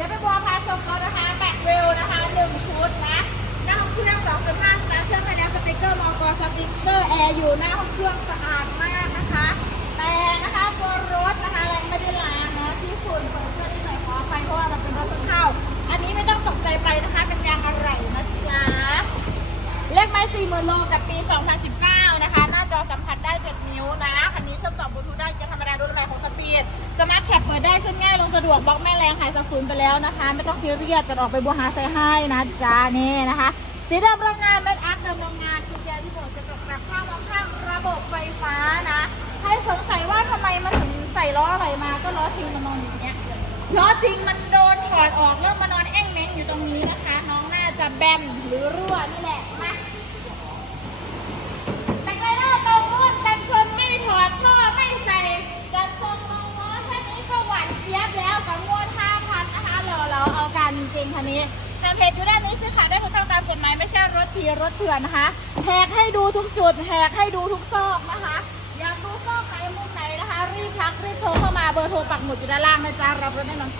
ี๋ยวไปบัวพาชมรถนะคะแบ็คเวลนะคะหนึ่งชุดนะหน้าห้องเครื่อง2.5สตาร์เครื่องไปแล้วสติกเกอร์มอกสติกเกอร์แอร์อยู่หน้าห้องเครื่องสะอาดมากนะคะ แต่นะคะตัวรถนะคะเราไม่ได้ล้างนะที่ฝุ่นเปิดเครื่องที่ไหนขออภัยเพราะว่ามันเป็นรถต้นข้าวอันนี้ไม่ต้องตกใจไปนะคะเป็นยางอะไรนะจ๊ะเลขไม้4 0,000โลแต่ปี 2019 นะคะ หน้าจอสัมผัสได้ 7 นิ้วนะคันนี้เชื่อมต่อบลูทูธได้เกียร์ธรรมดาดูระบายของสปีดสมาร์ทแคปะดวกบล็อกแม่แรงหายสับสูญไปแล้วนะคะ ไม่ต้องซีเรียสกันออกไปบัวหาใส่ให้นะจ๊ะนี่นะคะ สีดำโรงงานเป็นอาร์คเดิมโรงงานกุญแจที่โบดจะตกลับข้างมองข้างระบบไฟฟ้านะให้สงสัยว่าทำไมมันถึงใส่ล้ออะไรมาก็ล้อจริงมันนอนอยู่เนี้ยล้อจริงมันโดนถอดออกแล้วมานอนแอ่งแมงอยู่ตรงนี้นะคะ น้องน่าจะแบนหรือรั่วนี่แหละ คันนี้แฟนเพจอยู่ด้านนี้ซื้อขายได้ถูกต้องตามกฎหมายไม่ใช่รถทีรถเถื่อนนะคะแหกให้ดูทุกจุดแหกให้ดูทุกซอกนะคะอยากดูซอกไหนมุมไหนนะคะ รีบทักรีบโทรเข้ามาเบอร์โทรปักหมุดอยู่ด้านล่างนะจ๊ะรับรถแน่นอน